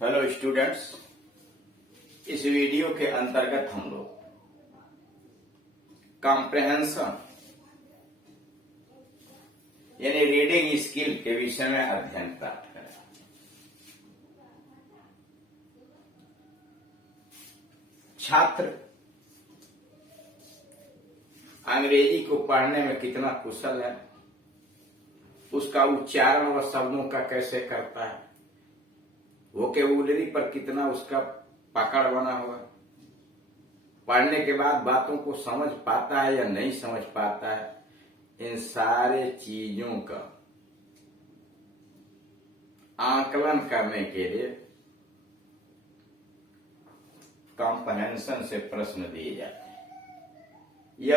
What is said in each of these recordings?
Hello students, इस video के अंतर्गत हम लोग कॉम्प्रहेंशन यानी रीडिंग स्किल के विषय में अध्ययन प्राप्त करें। छात्र अंग्रेजी को पढ़ने में कितना कुशल है, उसका उच्चारण और शब्दों का कैसे करता है, वोकेबुलरी पर कितना उसका पकड़ बना हुआ, पढ़ने के बाद बातों को समझ पाता है या नहीं समझ पाता है, इन सारे चीजों का आकलन करने के लिए कॉम्प्रहेंशन से प्रश्न दिए जाते हैं। यह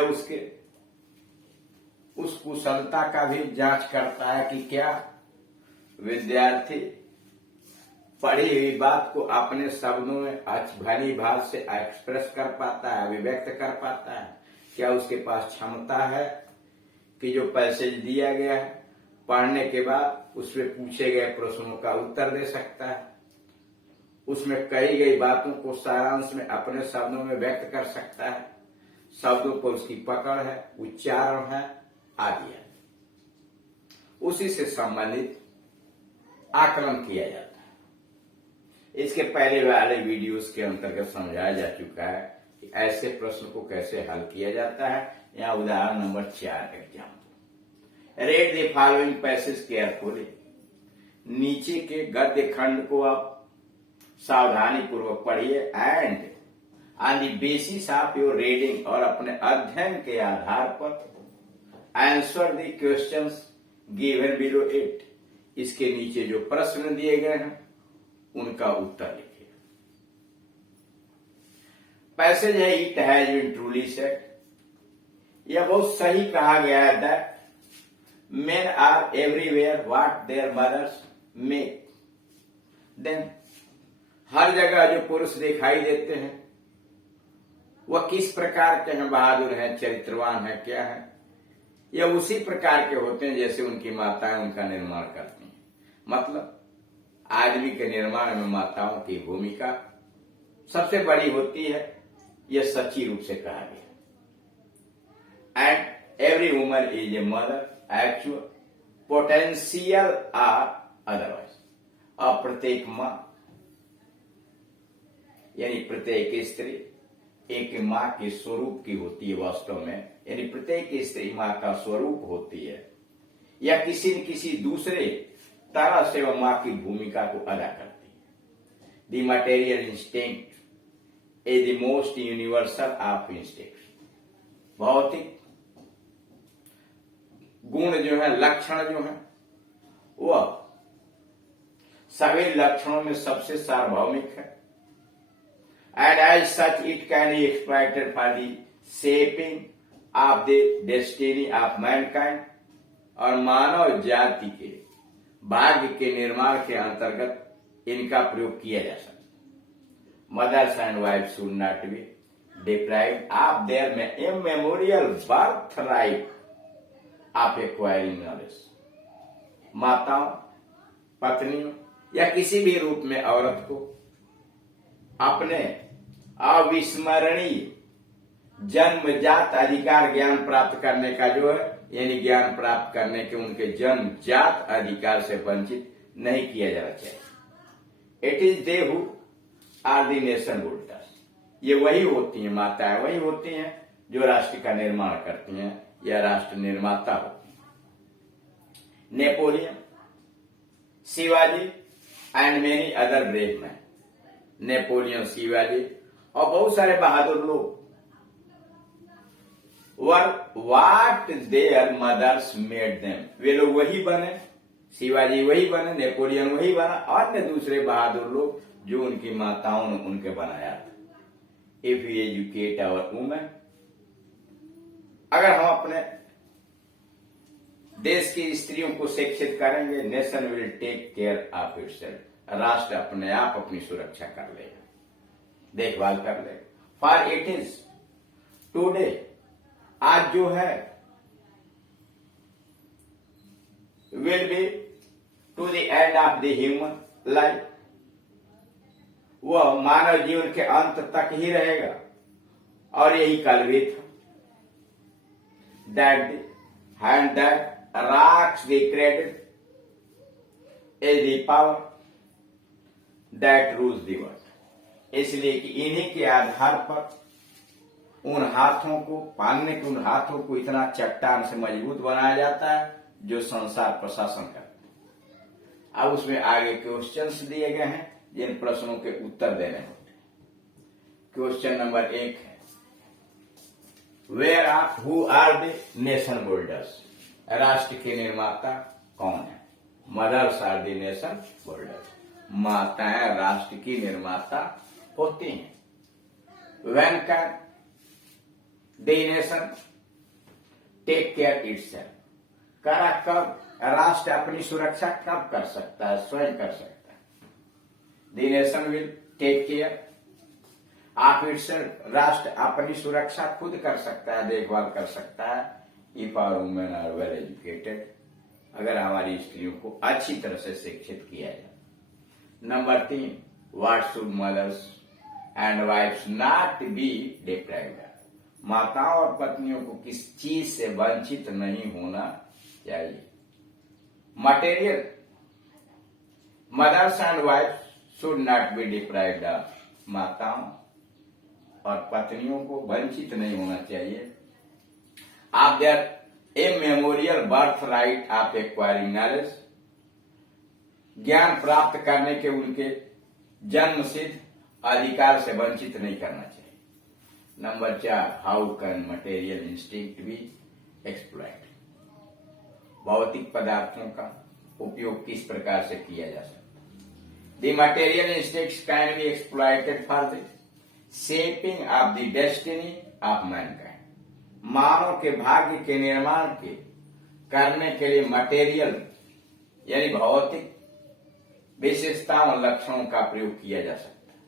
उस कुशलता का भी जांच करता है कि क्या विद्यार्थी पढ़ी हुई बात को अपने शब्दों में भली भात से एक्सप्रेस कर पाता है, अभिव्यक्त कर पाता है। क्या उसके पास क्षमता है कि जो पैसेज दिया गया है पढ़ने के बाद उसमें पूछे गए प्रश्नों का उत्तर दे सकता है, उसमें कही गई बातों को सारांश में अपने शब्दों में व्यक्त कर सकता है, शब्दों पर उसकी पकड़ है, उच्चारण है आदि है। उसी से संबंधित आकलन किया जाता है। इसके पहले वाले वीडियोस के अंतर्गत समझाया जा चुका है कि ऐसे प्रश्न को कैसे हल किया जाता है। यहाँ उदाहरण number 4 example. Read the following passage carefully. नीचे के गद्य खंड को आप सावधानी पूर्वक पढ़िए and on the basis of your reading, और अपने अध्ययन के आधार पर answer the questions given below it. इसके नीचे जो प्रश्न दिए गए हैं उनका उत्तर लिखिए। पैसेज है it has been truly said. यह बहुत सही कहा गया है that men are everywhere what their mothers make them। हर जगह जो पुरुष दिखाई देते हैं वह किस प्रकार के हैं, बहादुर हैं, चरित्रवान है, क्या है, यह उसी प्रकार के होते हैं जैसे उनकी माताएं उनका निर्माण करती हैं। मतलब आदमी के निर्माण में माताओं की भूमिका सबसे बड़ी होती है, यह सच्ची रूप से कहा गया। And every woman is a mother actual potential or otherwise. और प्रत्येक मां यानी प्रत्येक स्त्री एक मां के स्वरूप की होती है वास्तव में, यानी प्रत्येक स्त्री मां का स्वरूप होती है या किसी न किसी दूसरे तरह से वह मां की भूमिका को अदा करती है। The material instinct is the most universal of instinct. भौतिक गुण जो है, लक्षण जो है, वह सभी लक्षणों में सबसे सार्वभौमिक है। And as such it can be exploited for the shaping of the destiny of mankind. और मानव जाति के भाग्य के निर्माण के अंतर्गत इनका प्रयोग किया जा सकता है। Mothers and wife should not be deprived of their immemorial birthright of acquiring knowledge. माताओं, पत्नियों या किसी भी रूप में औरत को अपने अविस्मरणीय जन्मजात अधिकार ज्ञान प्राप्त करने का जो है, यानी ज्ञान प्राप्त करने के उनके जन्मजात अधिकार से वंचित नहीं किया जाना चाहिए। It is they who are the nation builders. ये वही होती हैं, माताएं वही होती हैं जो राष्ट्र का निर्माण करती हैं या राष्ट्र निर्माता होती हैं। Napoleon, Shivaji and many other brave man. Napoleon, Shivaji और बहुत सारे बहादुर लोग what their mothers made them। वे लोग वही बने, शिवाजी वही बने, नेपोलियन वही बना, अन्य दूसरे बहादुर लोग जो उनकी माताओं ने उनके बनाया था। If we educate our women, अगर हम अपने देश की स्त्रियों को शिक्षित करेंगे, nation will take care of itself. राष्ट्र अपने आप अपनी सुरक्षा कर लेगा, देखभाल कर लेगा। फॉर इट इज टूडे, आज जो है, will be to the end of the human life. वह मानव जीवन के अंत तक ही रहेगा, और यही कल भी था। That the hand that rocks the cradle is the power that rules the world. इसलिए कि इन्हीं के आधार पर उन हाथों को पालने के, उन हाथों को इतना चट्टान से मजबूत बनाया जाता है जो संसार प्रशासन करता है। अब उसमें आगे क्वेश्चंस दिए गए हैं जिन प्रश्नों के उत्तर देने होते। क्वेश्चन नंबर 1 है, who are the nation builders? राष्ट्र के निर्माता कौन है? Mothers are the nation builders. माताएं राष्ट्र की निर्माता होती हैं। When can the nation take care itself? कब राष्ट्र अपनी सुरक्षा कब कर सकता है? स्वयं कर सकता है। The nation will take care of itself. राष्ट्र अपनी सुरक्षा खुद कर सकता है, देखभाल कर सकता है। If our women are well educated, अगर हमारी स्त्रियों को अच्छी तरह से शिक्षित किया जाए। Number 3, what should mothers and wifes not be deprived? माताओं और पत्नियों को किस चीज से वंचित नहीं होना चाहिए? Material, mothers and wifes should not be deprived of. माताओं और पत्नियों को वंचित नहीं होना चाहिए of their immemorial birthright of acquiring knowledge. ज्ञान प्राप्त करने के उनके जन्मसिद्ध अधिकार से वंचित नहीं करना चाहिए। Number 4, how can material instinct be exploit? भौतिक पदार्थों का उपयोग किस प्रकार से किया जा सकता है? The material instincts can be exploited for the shaping of the destiny of mankind. मानव के भाग्य के निर्माण के करने के लिए मटेरियल यानी भौतिक विशेषताओं लक्षणों का प्रयोग किया जा सकता है।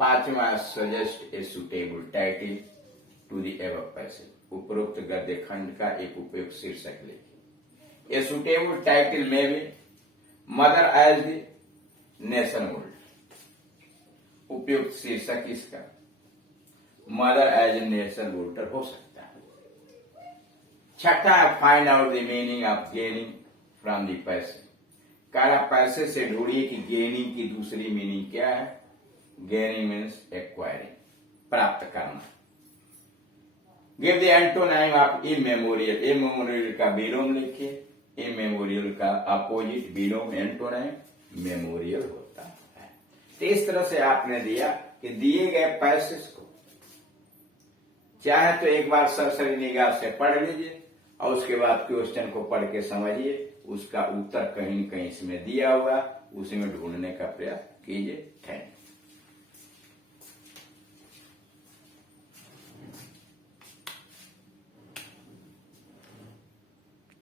5वां, suggest a suitable title to the above passage. उपरोक्त गद्य खंड का एक उपयुक्त शीर्षक लिखिए। ए सुटेबल टाइटल में भी mother as the nation builder. उपयुक्त शीर्षक इसका mother as a nation builder हो सकता है। 6, find out the meaning of gaining from the passage. कारा पैसे से ढूंढिए कि गेनिंग की दूसरी मीनिंग क्या है। गेनिंग मीन्स एक्वायरिंग, प्राप्त करना। Give the antonym of immemorial. Immemorial का विलोम लिखिए। इमेमोरियल का अपोजिट विलोम एंटोनिम मेमोरियल होता है। तो इस तरह से आपने दिया कि दिए गए पैसेज को चाहे तो एक बार सरसरी निगाह से पढ़ लीजिए और उसके बाद क्वेश्चन को पढ़ के समझिए। उसका उत्तर कहीं न कहीं इसमें दिया हुआ, उसी में ढूंढने का प्रयास कीजिए। Thank you.